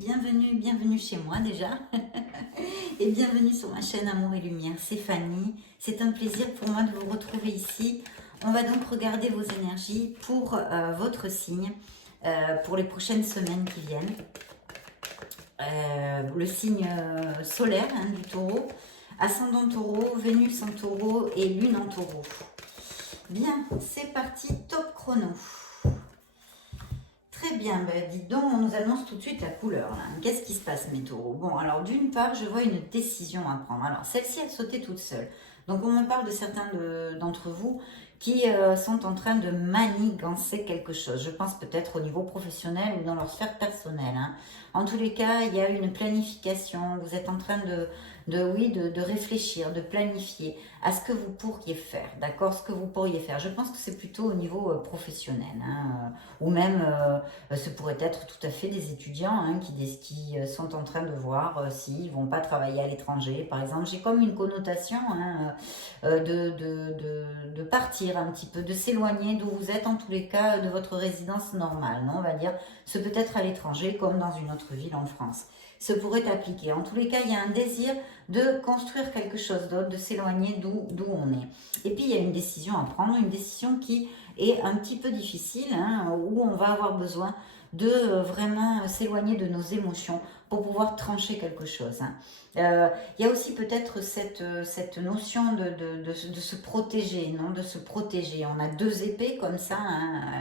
bienvenue chez moi déjà. Et bienvenue sur ma chaîne Amour et Lumière, c'est Fanny. C'est un plaisir pour moi de vous retrouver ici. On va donc regarder vos énergies pour votre signe, pour les prochaines semaines qui viennent. Le signe solaire du taureau, ascendant taureau, Vénus en taureau et lune en taureau. Bien, c'est parti, top chrono. Très bien, dites donc, on nous annonce tout de suite la couleur. Qu'est-ce qui se passe, mes taureaux? Bon, alors d'une part, je vois une décision à prendre. Alors, celle-ci, elle sautait toute seule. Donc, on me parle de certains d'entre vous qui sont en train de manigancer quelque chose. Je pense peut-être au niveau professionnel ou dans leur sphère personnelle. En tous les cas, il y a une planification. Vous êtes en train de réfléchir, de planifier à ce que vous pourriez faire, d'accord? Ce que vous pourriez faire. Je pense que c'est plutôt au niveau professionnel, ou même ce pourrait être tout à fait des étudiants qui sont en train de voir s'ils ne vont pas travailler à l'étranger. Par exemple, j'ai comme une connotation de partir un petit peu, de s'éloigner d'où vous êtes, en tous les cas, de votre résidence normale, non, on va dire. Ce peut être à l'étranger comme dans une autre ville en France. Se pourrait appliquer. En tous les cas, il y a un désir de construire quelque chose d'autre, de s'éloigner d'où on est. Et puis, il y a une décision à prendre, une décision qui est un petit peu difficile, où on va avoir besoin de vraiment s'éloigner de nos émotions pour pouvoir trancher quelque chose. Il y a aussi peut-être cette notion de se protéger, non, de se protéger. On a deux épées comme ça,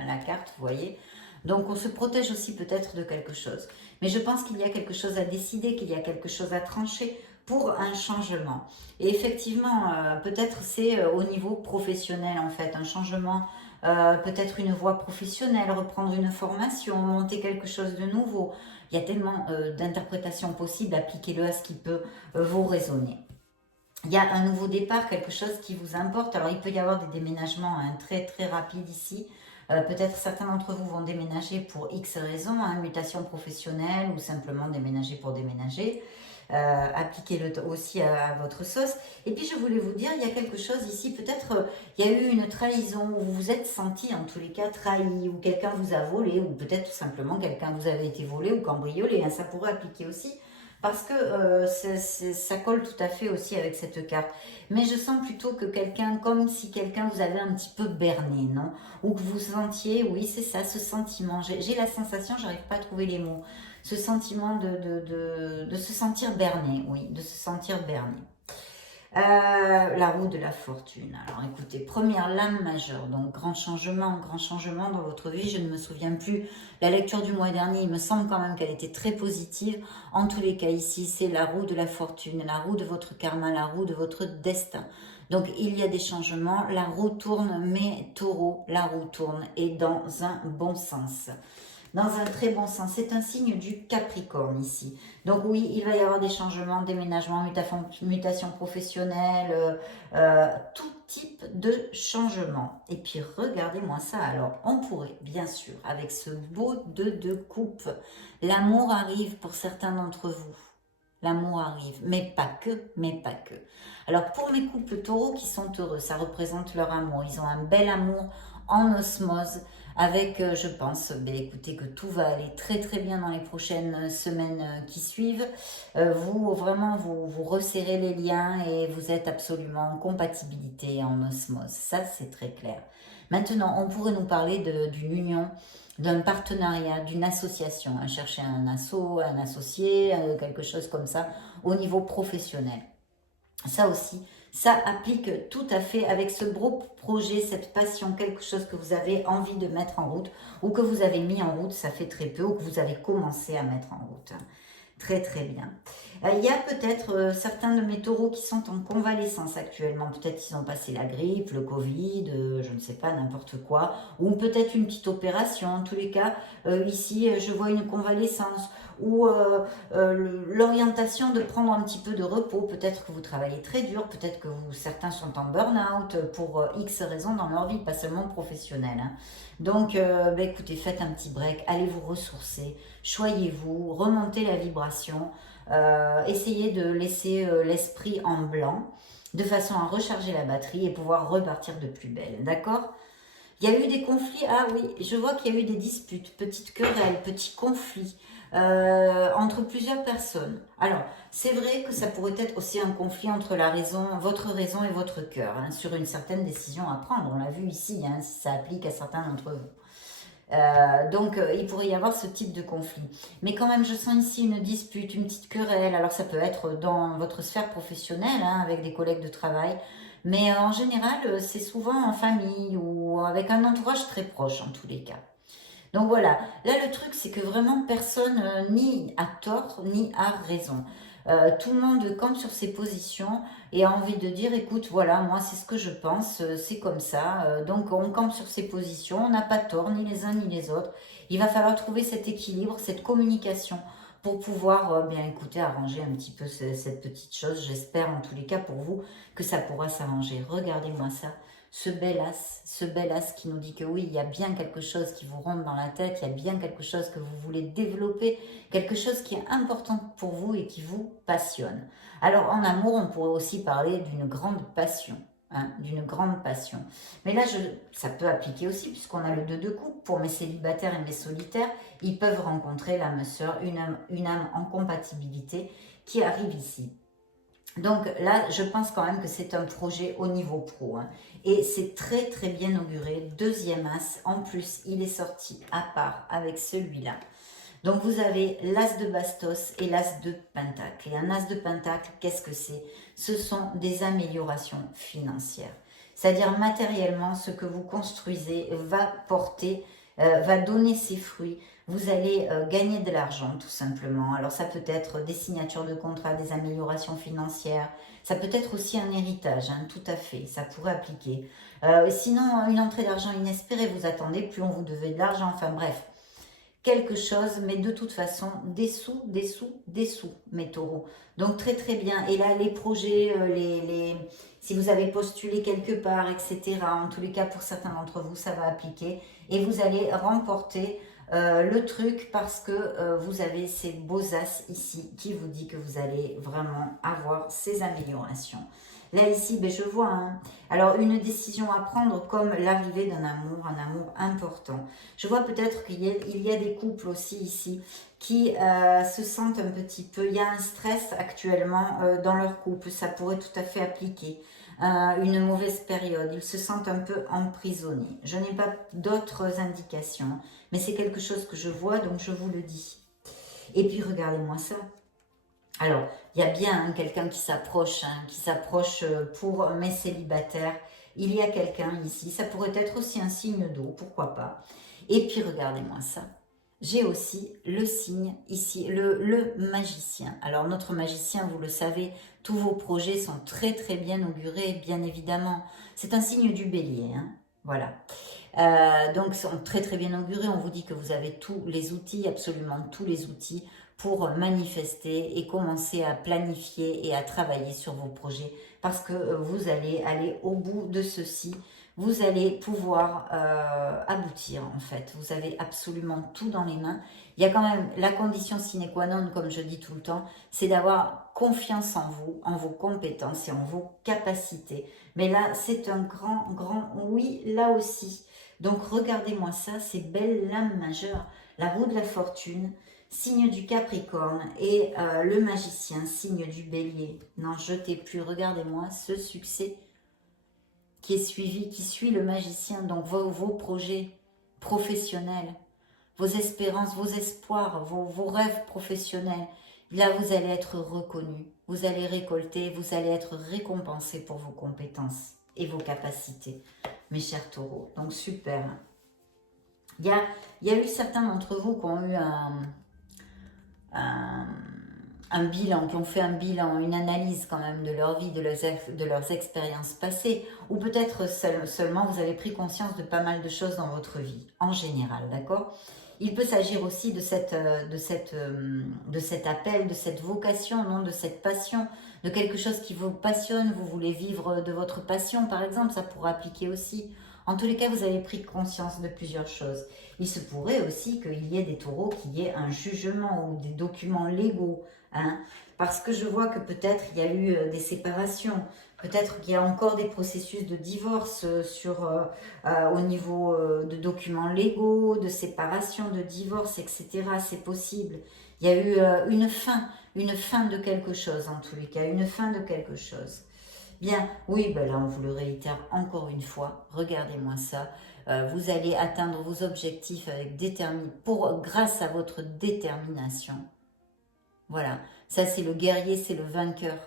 la carte, vous voyez. Donc on se protège aussi peut-être de quelque chose. Mais je pense qu'il y a quelque chose à décider, qu'il y a quelque chose à trancher pour un changement. Et effectivement, peut-être c'est au niveau professionnel en fait, un changement, peut-être une voie professionnelle, reprendre une formation, monter quelque chose de nouveau. Il y a tellement d'interprétations possibles, appliquez-le à ce qui peut vous résonner. Il y a un nouveau départ, quelque chose qui vous importe. Alors, il peut y avoir des déménagements très très rapides ici. Peut-être certains d'entre vous vont déménager pour X raisons, mutation professionnelle ou simplement déménager pour déménager. Appliquez-le aussi à votre sauce. Et puis, je voulais vous dire, il y a quelque chose ici, peut-être il y a eu une trahison, où vous vous êtes senti en tous les cas trahi, ou quelqu'un vous a volé, ou peut-être tout simplement quelqu'un vous avait été volé ou cambriolé. Ça pourrait appliquer aussi. Parce que ça colle tout à fait aussi avec cette carte. Mais je sens plutôt que quelqu'un, comme si quelqu'un vous avait un petit peu berné, non? Ou que vous sentiez, oui c'est ça, ce sentiment. J'ai la sensation, j'arrive pas à trouver les mots. Ce sentiment de se sentir berné, oui, de se sentir berné. La roue de la fortune. Alors écoutez, première lame majeure, donc grand changement dans votre vie. Je ne me souviens plus, la lecture du mois dernier, il me semble quand même qu'elle était très positive. En tous les cas ici, c'est la roue de la fortune, la roue de votre karma, la roue de votre destin. Donc il y a des changements, la roue tourne, mais taureau, la roue tourne et dans un bon sens. Dans un très bon sens. C'est un signe du Capricorne ici. Donc oui, il va y avoir des changements, déménagements, mutations professionnelles, tout type de changement. Et puis regardez-moi ça. Alors on pourrait, bien sûr, avec ce beau 2 de coupe, l'amour arrive pour certains d'entre vous. L'amour arrive, mais pas que, mais pas que. Alors pour mes couples taureaux qui sont heureux, ça représente leur amour. Ils ont un bel amour en osmose avec, je pense, écoutez, que tout va aller très très bien dans les prochaines semaines qui suivent. Vous, vraiment, vous resserrez les liens et vous êtes absolument en compatibilité, en osmose. Ça, c'est très clair. Maintenant, on pourrait nous parler d'une union, d'un partenariat, d'une association, chercher un associé, quelque chose comme ça, au niveau professionnel. Ça aussi, ça applique tout à fait avec ce gros projet, cette passion, quelque chose que vous avez envie de mettre en route ou que vous avez mis en route, ça fait très peu, ou que vous avez commencé à mettre en route. Très très bien. Il y a peut-être certains de mes taureaux qui sont en convalescence actuellement. Peut-être qu'ils ont passé la grippe, le Covid, je ne sais pas, n'importe quoi. Ou peut-être une petite opération. En tous les cas, ici, je vois une convalescence ou l'orientation de prendre un petit peu de repos. Peut-être que vous travaillez très dur, peut-être que certains sont en burn-out pour X raisons dans leur vie, pas seulement professionnelle. Donc, écoutez, faites un petit break, allez vous ressourcer, choyez-vous, remontez la vibration, essayez de laisser l'esprit en blanc, de façon à recharger la batterie et pouvoir repartir de plus belle, d'accord? Il y a eu des conflits, ah oui, je vois qu'il y a eu des disputes, petites querelles, petits conflits, entre plusieurs personnes. Alors, c'est vrai que ça pourrait être aussi un conflit entre la raison, votre raison et votre cœur, hein, sur une certaine décision à prendre. On l'a vu ici, hein, si ça applique à certains d'entre vous. Donc, il pourrait y avoir ce type de conflit. Mais quand même, je sens ici une dispute, une petite querelle. Alors, ça peut être dans votre sphère professionnelle, hein, avec des collègues de travail. Mais en général, c'est souvent en famille ou avec un entourage très proche, en tous les cas. Donc voilà, là le truc c'est que vraiment personne ni a tort ni a raison. Tout le monde campe sur ses positions et a envie de dire écoute voilà moi c'est ce que je pense, c'est comme ça. Donc on campe sur ses positions, on n'a pas tort ni les uns ni les autres. Il va falloir trouver cet équilibre, cette communication pour pouvoir bien écouter, arranger un petit peu cette petite chose. J'espère en tous les cas pour vous que ça pourra s'arranger. Regardez-moi ça ce bel as qui nous dit que oui, il y a bien quelque chose qui vous rentre dans la tête, il y a bien quelque chose que vous voulez développer, quelque chose qui est important pour vous et qui vous passionne. Alors en amour, on pourrait aussi parler d'une grande passion. Hein, d'une grande passion. Mais là, ça peut appliquer aussi, puisqu'on a le 2 de coupe. Pour mes célibataires et mes solitaires, ils peuvent rencontrer l'âme sœur, une âme en compatibilité qui arrive ici. Donc là, je pense quand même que c'est un projet au niveau pro. Hein. Et c'est très très bien auguré. Deuxième as. En plus, il est sorti à part avec celui-là. Donc vous avez l'as de bastos et l'as de pentacle. Et un as de pentacle, qu'est-ce que c'est? Ce sont des améliorations financières. C'est-à-dire matériellement, ce que vous construisez va porter, va donner ses fruits. Vous allez gagner de l'argent tout simplement. Alors ça peut être des signatures de contrat, des améliorations financières. Ça peut être aussi un héritage, hein, tout à fait. Ça pourrait appliquer. Sinon, une entrée d'argent inespérée, vous attendez, plus on vous devait de l'argent. Enfin bref, quelque chose, mais de toute façon, des sous, des sous, des sous, mes taureaux. Donc très très bien. Et là, les projets, si vous avez postulé quelque part, etc., en tous les cas, pour certains d'entre vous, ça va appliquer. Et vous allez remporter le truc parce que vous avez ces beaux as ici qui vous dit que vous allez vraiment avoir ces améliorations. Là, ici, ben, je vois, hein, alors une décision à prendre comme l'arrivée d'un amour, un amour important. Je vois peut-être qu'il y a des couples aussi ici qui se sentent un petit peu, il y a un stress actuellement dans leur couple, ça pourrait tout à fait appliquer. Une mauvaise période, ils se sentent un peu emprisonnés. Je n'ai pas d'autres indications, mais c'est quelque chose que je vois, donc je vous le dis. Et puis regardez-moi ça. Alors, il y a bien hein, quelqu'un qui s'approche pour mes célibataires. Il y a quelqu'un ici, ça pourrait être aussi un signe d'eau, pourquoi pas. Et puis regardez-moi ça. J'ai aussi le signe ici, le magicien. Alors notre magicien, vous le savez, tous vos projets sont très très bien augurés, bien évidemment. C'est un signe du bélier, hein, voilà. Donc sont très très bien augurés, on vous dit que vous avez tous les outils, absolument tous les outils pour manifester et commencer à planifier et à travailler sur vos projets parce que vous allez aller au bout de ceci. Vous allez pouvoir aboutir en fait. Vous avez absolument tout dans les mains. Il y a quand même la condition sine qua non, comme je dis tout le temps, c'est d'avoir confiance en vous, en vos compétences et en vos capacités. Mais là, c'est un grand, grand oui, là aussi. Donc regardez-moi ça, c'est belle lame majeure, la roue de la fortune, signe du Capricorne et le magicien, signe du Bélier. N'en jetez plus, regardez-moi ce succès qui est suivi, qui suit le magicien, donc vos projets professionnels, vos espérances, vos espoirs, vos rêves professionnels. Là, vous allez être reconnu, vous allez récolter, vous allez être récompensé pour vos compétences et vos capacités, mes chers taureaux. Donc, super. Il y a eu certains d'entre vous qui ont eu un bilan, qui ont fait un bilan, une analyse quand même de leur vie, de leurs expériences passées, ou peut-être seulement vous avez pris conscience de pas mal de choses dans votre vie, en général, d'accord? Il peut s'agir aussi de cet appel, de cette vocation, non, de cette passion, de quelque chose qui vous passionne, vous voulez vivre de votre passion, par exemple, ça pourrait appliquer aussi. En tous les cas, vous avez pris conscience de plusieurs choses. Il se pourrait aussi qu'il y ait des taureaux, qu'il y ait un jugement ou des documents légaux, hein, parce que je vois que peut-être il y a eu des séparations, Peut-être qu'il y a encore des processus de divorce au niveau de documents légaux, de séparation, de divorce, etc. C'est possible. Il y a eu une fin de quelque chose en tous les cas, une fin de quelque chose. Bien, oui, ben là on vous le réitère encore une fois, regardez-moi ça. Vous allez atteindre vos objectifs avec grâce à votre détermination. Voilà, ça c'est le guerrier, c'est le vainqueur.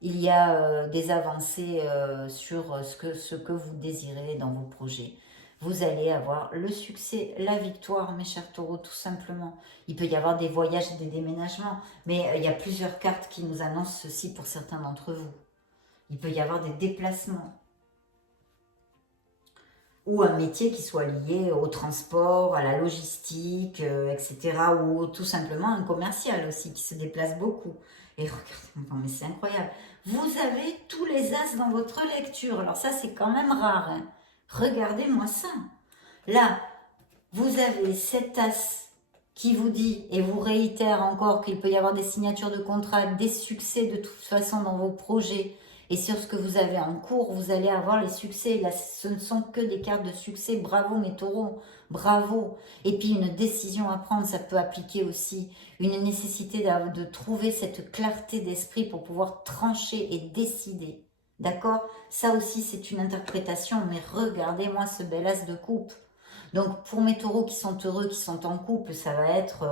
Il y a des avancées sur ce que vous désirez dans vos projets. Vous allez avoir le succès, la victoire, mes chers taureaux, tout simplement. Il peut y avoir des voyages et des déménagements, mais il y a plusieurs cartes qui nous annoncent ceci pour certains d'entre vous. Il peut y avoir des déplacements. Ou un métier qui soit lié au transport, à la logistique, etc. Ou tout simplement un commercial aussi qui se déplace beaucoup. Et regardez, non mais c'est incroyable. Vous avez tous les as dans votre lecture. Alors ça c'est quand même rare. Hein. Regardez-moi ça. Là, vous avez cet as qui vous dit et vous réitère encore qu'il peut y avoir des signatures de contrat, des succès de toute façon dans vos projets. Et sur ce que vous avez en cours, vous allez avoir les succès. Là, ce ne sont que des cartes de succès. Bravo mes taureaux, bravo. Et puis une décision à prendre, ça peut appliquer aussi une nécessité de trouver cette clarté d'esprit pour pouvoir trancher et décider. D'accord? Ça aussi, c'est une interprétation. Mais regardez-moi ce bel as de coupe. Donc pour mes taureaux qui sont heureux, qui sont en couple, ça va être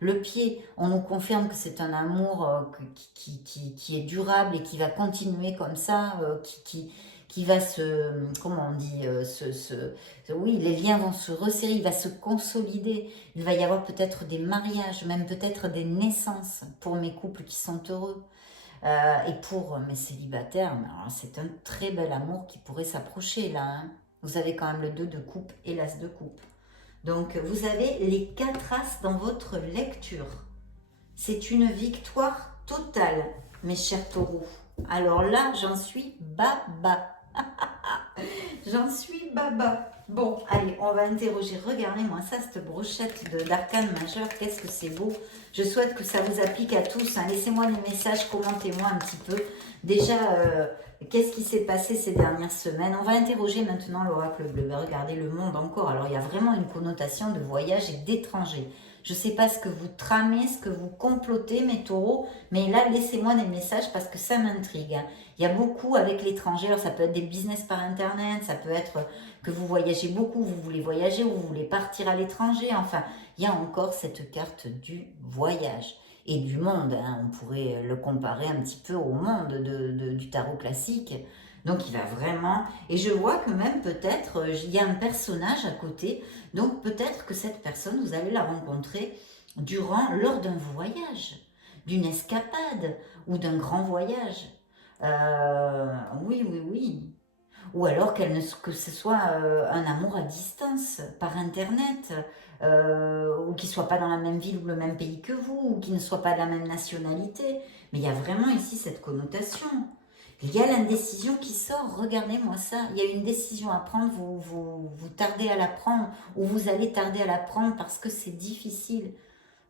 le pied. On nous confirme que c'est un amour qui est durable et qui va continuer comme ça, qui va comment on dit, oui, les liens vont se resserrer, il va se consolider. Il va y avoir peut-être des mariages, même peut-être des naissances pour mes couples qui sont heureux. Et pour mes célibataires, c'est un très bel amour qui pourrait s'approcher là, hein. Vous avez quand même le 2 de coupe et l'as de coupe. Donc, vous avez les 4 as dans votre lecture. C'est une victoire totale, mes chers taureaux. Alors là, j'en suis baba. J'en suis baba. Bon, allez, on va interroger. Regardez-moi ça, cette brochette d'arcane majeur. Qu'est-ce que c'est beau. Je souhaite que ça vous applique à tous. Hein. Laissez-moi des messages, commentez-moi un petit peu. Déjà, qu'est-ce qui s'est passé ces dernières semaines? On va interroger maintenant l'oracle bleu. Regardez le monde encore. Alors, il y a vraiment une connotation de voyage et d'étranger. Je ne sais pas ce que vous tramez, ce que vous complotez, mes taureaux, mais là, laissez-moi des messages parce que ça m'intrigue. Hein. Il y a beaucoup avec l'étranger. Alors, ça peut être des business par Internet, ça peut être que vous voyagez beaucoup, vous voulez voyager ou vous voulez partir à l'étranger. Enfin, il y a encore cette carte du voyage et du monde. Hein. On pourrait le comparer un petit peu au monde du tarot classique. Donc il va vraiment... Et je vois que même peut-être, il y a un personnage à côté. Donc peut-être que cette personne, vous allez la rencontrer lors d'un voyage, d'une escapade ou d'un grand voyage. Oui, oui, oui. Ou alors que ce soit un amour à distance, par Internet, ou qu'il ne soit pas dans la même ville ou le même pays que vous, ou qu'il ne soit pas de la même nationalité. Mais il y a vraiment ici cette connotation. Il y a l'indécision qui sort, regardez-moi ça. Il y a une décision à prendre, vous tardez à la prendre, ou vous allez tarder à la prendre parce que c'est difficile.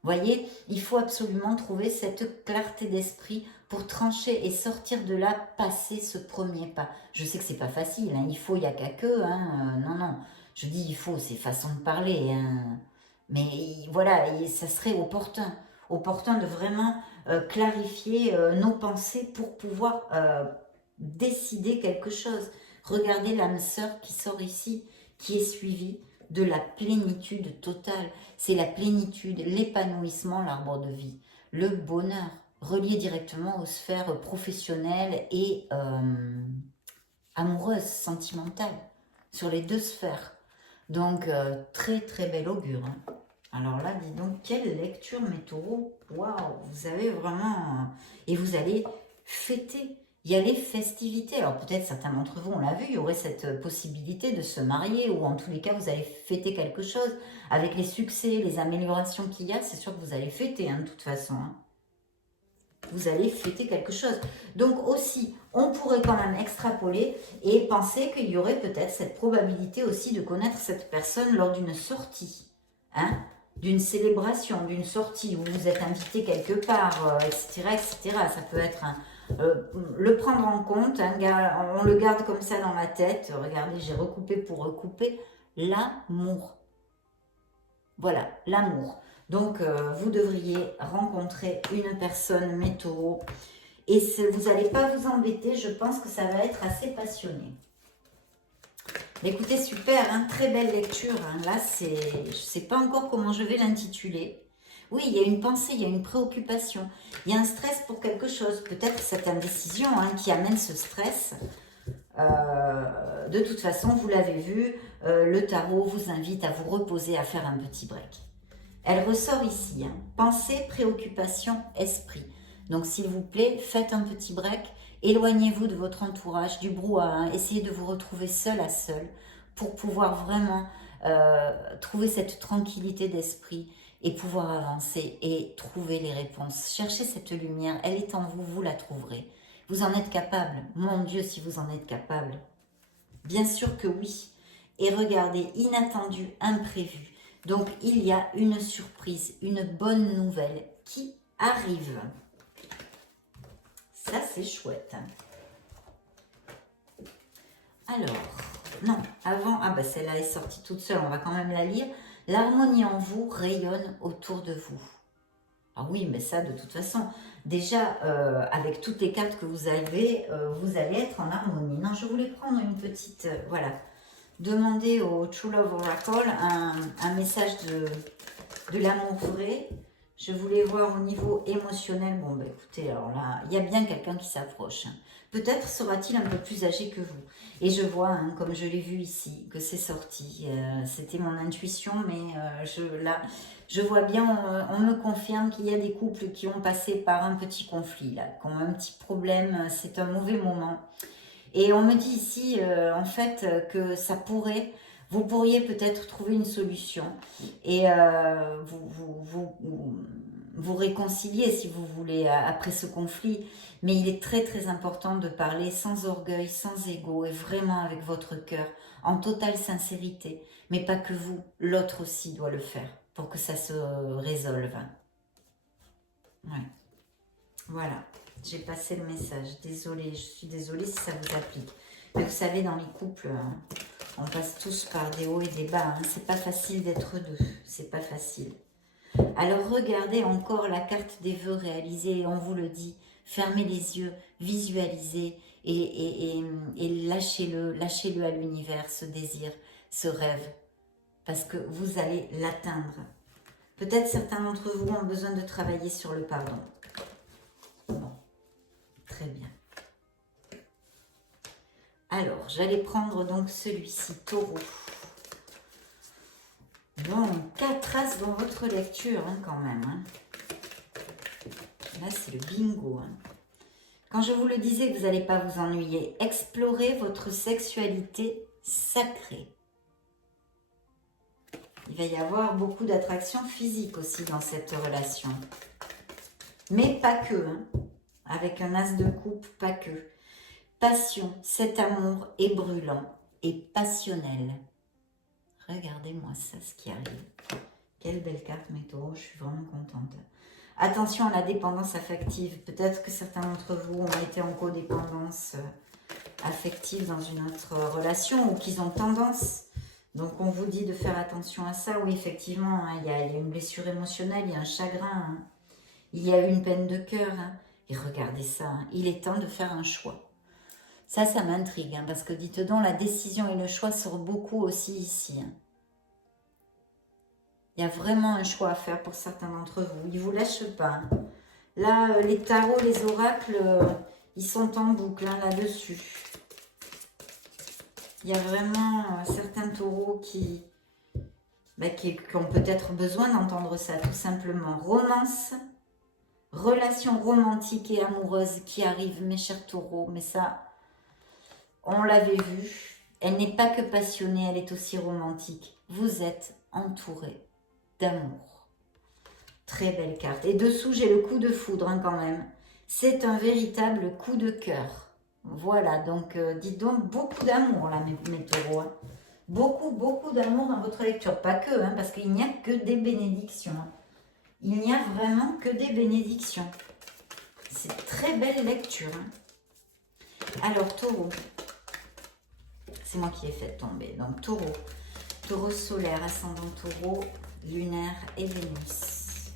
Voyez, il faut absolument trouver cette clarté d'esprit pour trancher et sortir de là, passer ce premier pas. Je sais que c'est pas facile, hein, il n'y a qu'à que, hein, non, non, je dis il faut, c'est façon de parler, hein, mais voilà, et ça serait opportun de vraiment clarifier nos pensées pour pouvoir décider quelque chose. Regardez l'âme sœur qui sort ici, qui est suivie de la plénitude totale. C'est la plénitude, l'épanouissement, l'arbre de vie, le bonheur, relié directement aux sphères professionnelles et amoureuses, sentimentales, sur les 2 sphères. Donc, très très bel augure. Hein. Alors là, dis donc, quelle lecture, mes taureaux. Waouh, vous avez vraiment... et vous allez fêter. Il y a les festivités. Alors peut-être certains d'entre vous, on l'a vu, il y aurait cette possibilité de se marier ou en tous les cas, vous allez fêter quelque chose. Avec les succès, les améliorations qu'il y a, c'est sûr que vous allez fêter hein, de toute façon. Hein. Vous allez fêter quelque chose. Donc aussi, on pourrait quand même extrapoler et penser qu'il y aurait peut-être cette probabilité aussi de connaître cette personne lors d'une sortie. Hein, d'une célébration, d'une sortie où vous êtes invité quelque part, etc., etc. Ça peut être le prendre en compte, hein, on le garde comme ça dans la tête. Regardez, j'ai recoupé pour recouper. L'amour. Voilà, l'amour. Donc, vous devriez rencontrer une personne, mes taureaux. Et vous n'allez pas vous embêter, je pense que ça va être assez passionné. Écoutez, super, hein, très belle lecture. Hein. Là, je ne sais pas encore comment je vais l'intituler. Oui, il y a une pensée, il y a une préoccupation. Il y a un stress pour quelque chose. Peut-être cette indécision hein, qui amène ce stress. De toute façon, vous l'avez vu, le tarot vous invite à vous reposer, à faire un petit break. Elle ressort ici. Hein, pensée, préoccupation, esprit. Donc, s'il vous plaît, faites un petit break. Éloignez-vous de votre entourage, du brouhaha. Essayez de vous retrouver seul à seul pour pouvoir vraiment trouver cette tranquillité d'esprit et pouvoir avancer et trouver les réponses. Cherchez cette lumière, elle est en vous, vous la trouverez. Vous en êtes capable. Mon Dieu, si vous en êtes capable. Bien sûr que oui. Et regardez, inattendu, imprévu. Donc, il y a une surprise, une bonne nouvelle qui arrive. Ça, c'est chouette. Alors, non, avant, ah bah celle-là est sortie toute seule, on va quand même la lire. L'harmonie en vous rayonne autour de vous. Ah oui, mais ça, de toute façon, déjà, avec toutes les cartes que vous avez, vous allez être en harmonie. Non, je voulais prendre une petite, voilà, demander au True Love Oracle un message de l'amour vrai. Je voulais voir au niveau émotionnel. Bon, ben écoutez, alors là, il y a bien quelqu'un qui s'approche. Hein. Peut-être sera-t-il un peu plus âgé que vous. Et je vois, hein, comme je l'ai vu ici, que c'est sorti. C'était mon intuition, mais là, je vois bien, on me confirme qu'il y a des couples qui ont passé par un petit conflit, là, qui ont un petit problème. C'est un mauvais moment. Et on me dit ici, en fait, que ça pourrait... Vous pourriez peut-être trouver une solution et vous réconcilier si vous voulez après ce conflit. Mais il est très très important de parler sans orgueil, sans ego et vraiment avec votre cœur, en totale sincérité. Mais pas que vous, l'autre aussi doit le faire pour que ça se résolve. Ouais. Voilà, j'ai passé le message. Désolée, je suis désolée si ça vous applique. Mais vous savez, dans les couples... on passe tous par des hauts et des bas. Hein. C'est pas facile d'être deux. C'est pas facile. Alors regardez encore la carte des vœux réalisés. On vous le dit. Fermez les yeux, visualisez et lâchez-le. Lâchez-le à l'univers, ce désir, ce rêve. Parce que vous allez l'atteindre. Peut-être certains d'entre vous ont besoin de travailler sur le pardon. Bon, très bien. Alors, j'allais prendre donc celui-ci, taureau. Donc, 4 as dans votre lecture, hein, quand même. Hein. Là, c'est le bingo. Hein. Quand je vous le disais que vous n'allez pas vous ennuyer, explorez votre sexualité sacrée. Il va y avoir beaucoup d'attraction physique aussi dans cette relation. Mais pas que. Hein. Avec un as de coupe, pas que. Passion, cet amour est brûlant et passionnel. Regardez-moi ça, ce qui arrive. Quelle belle carte, mes taureaux, je suis vraiment contente. Attention à la dépendance affective. Peut-être que certains d'entre vous ont été en codépendance affective dans une autre relation ou qu'ils ont tendance. Donc, on vous dit de faire attention à ça. Oui, effectivement, hein, il y a une blessure émotionnelle, il y a un chagrin. Hein. Il y a une peine de cœur. Hein. Et regardez ça, hein, il est temps de faire un choix. Ça m'intrigue, hein, parce que dites donc, la décision et le choix sont beaucoup aussi ici. Hein. Il y a vraiment un choix à faire pour certains d'entre vous. Ils ne vous lâchent pas. Hein. Là, les tarots, les oracles, ils sont en boucle hein, là-dessus. Il y a vraiment certains taureaux qui ont peut-être besoin d'entendre ça, tout simplement. Romance, relation romantique et amoureuse qui arrive, mes chers taureaux, mais ça... On l'avait vu, elle n'est pas que passionnée, elle est aussi romantique. Vous êtes entouré d'amour. Très belle carte. Et dessous, j'ai le coup de foudre hein, quand même. C'est un véritable coup de cœur. Voilà, donc dites donc beaucoup d'amour là, mes taureaux. Hein. Beaucoup d'amour dans votre lecture. Pas que, hein, parce qu'il n'y a que des bénédictions. Il n'y a vraiment que des bénédictions. c'est très belle lecture. Hein. Alors, Taureau. C'est moi qui ai fait tomber. Donc, Taureau. Taureau solaire, ascendant Taureau, lunaire et Vénus.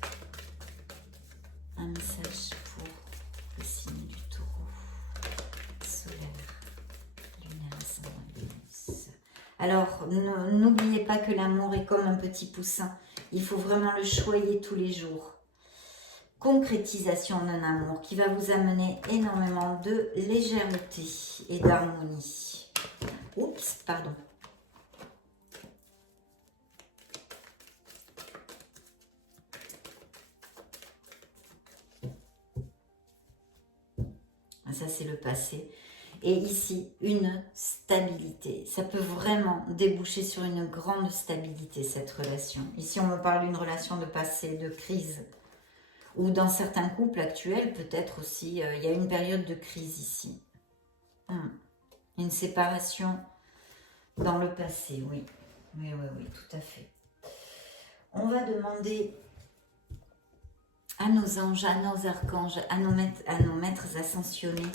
Un message pour le signe du Taureau. Solaire, lunaire, ascendant Vénus. Alors, n'oubliez pas que l'amour est comme un petit poussin. Il faut vraiment le choyer tous les jours. Concrétisation d'un amour qui va vous amener énormément de légèreté et d'harmonie. Oups, pardon. Ça, c'est le passé. Et ici, une stabilité. Ça peut vraiment déboucher sur une grande stabilité, cette relation. Ici, on me parle d'une relation de passé, de crise. Ou dans certains couples actuels, peut-être aussi, il y a une période de crise ici. Une séparation dans le passé, oui. Oui, tout à fait. On va demander à nos anges, à nos archanges, à nos maîtres ascensionnés,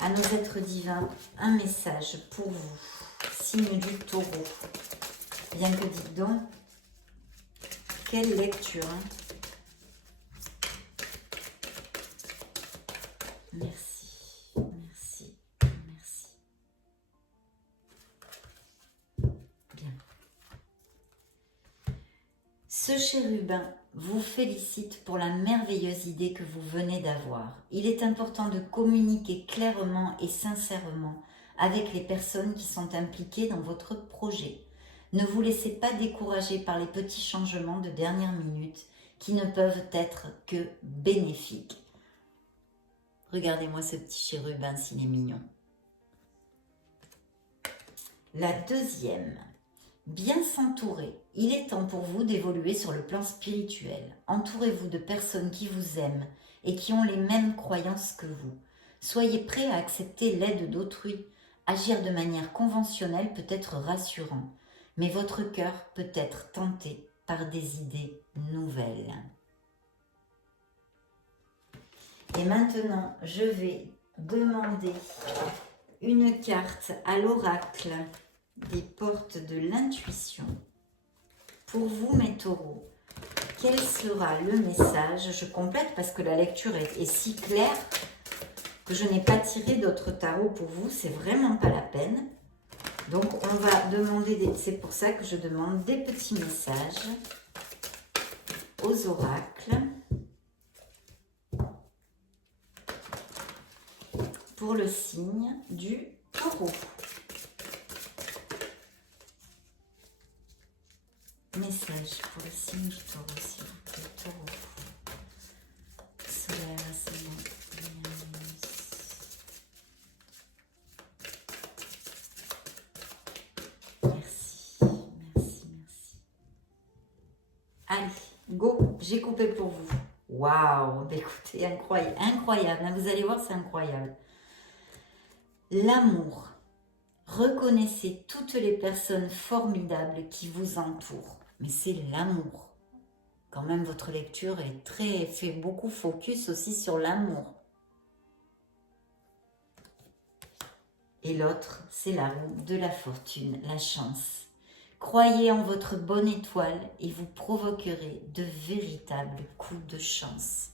à nos êtres divins, un message pour vous, signe du Taureau. Bien que dites donc, quelle lecture, hein? Merci, merci, merci. Bien. Ce chérubin vous félicite pour la merveilleuse idée que vous venez d'avoir. Il est important de communiquer clairement et sincèrement avec les personnes qui sont impliquées dans votre projet. Ne vous laissez pas décourager par les petits changements de dernière minute qui ne peuvent être que bénéfiques. Regardez-moi ce petit chérubin s'il est mignon. La deuxième. Bien s'entourer. Il est temps pour vous d'évoluer sur le plan spirituel. Entourez-vous de personnes qui vous aiment et qui ont les mêmes croyances que vous. Soyez prêts à accepter l'aide d'autrui. Agir de manière conventionnelle peut être rassurant, mais votre cœur peut être tenté par des idées nouvelles. Et maintenant, je vais demander une carte à l'oracle des portes de l'intuition. Pour vous, mes taureaux, quel sera le message? Je complète parce que la lecture est si claire que je n'ai pas tiré d'autres tarots pour vous. C'est vraiment pas la peine. Donc, on va demander, c'est pour ça que je demande des petits messages aux oracles pour le signe du Taureau. Message pour le signe du Taureau, s'il vous plaît. Taureau. Solaire, ascendant, Vénus. Merci, merci, merci. Allez, go, j'ai coupé pour vous. Waouh, bah écoutez, incroyable, incroyable. Vous allez voir, c'est incroyable. L'amour. Reconnaissez toutes les personnes formidables qui vous entourent. Mais c'est l'amour. Quand même, votre lecture fait beaucoup focus aussi sur l'amour. Et l'autre, c'est la roue de la fortune, la chance. Croyez en votre bonne étoile et vous provoquerez de véritables coups de chance.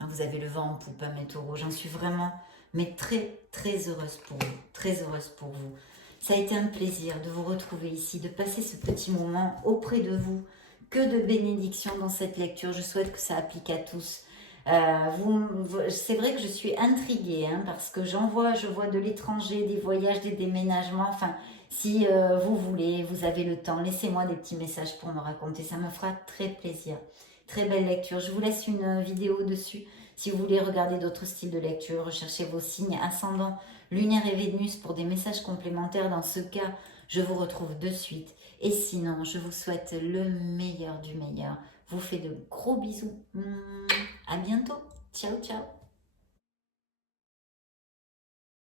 Vous avez le vent en poupe, hein, mes taureaux. J'en suis vraiment, mais très, très heureuse pour vous. Très heureuse pour vous. Ça a été un plaisir de vous retrouver ici, de passer ce petit moment auprès de vous. Que de bénédictions dans cette lecture. Je souhaite que ça applique à tous. C'est vrai que je suis intriguée, hein, parce que je vois de l'étranger, des voyages, des déménagements. Enfin, si vous voulez, vous avez le temps, laissez-moi des petits messages pour me raconter. Ça me fera très plaisir. Très belle lecture. Je vous laisse une vidéo dessus. Si vous voulez regarder d'autres styles de lecture, recherchez vos signes ascendants, lunaire et Vénus pour des messages complémentaires. Dans ce cas, je vous retrouve de suite. Et sinon, je vous souhaite le meilleur du meilleur. Je vous fais de gros bisous. À bientôt. Ciao, ciao.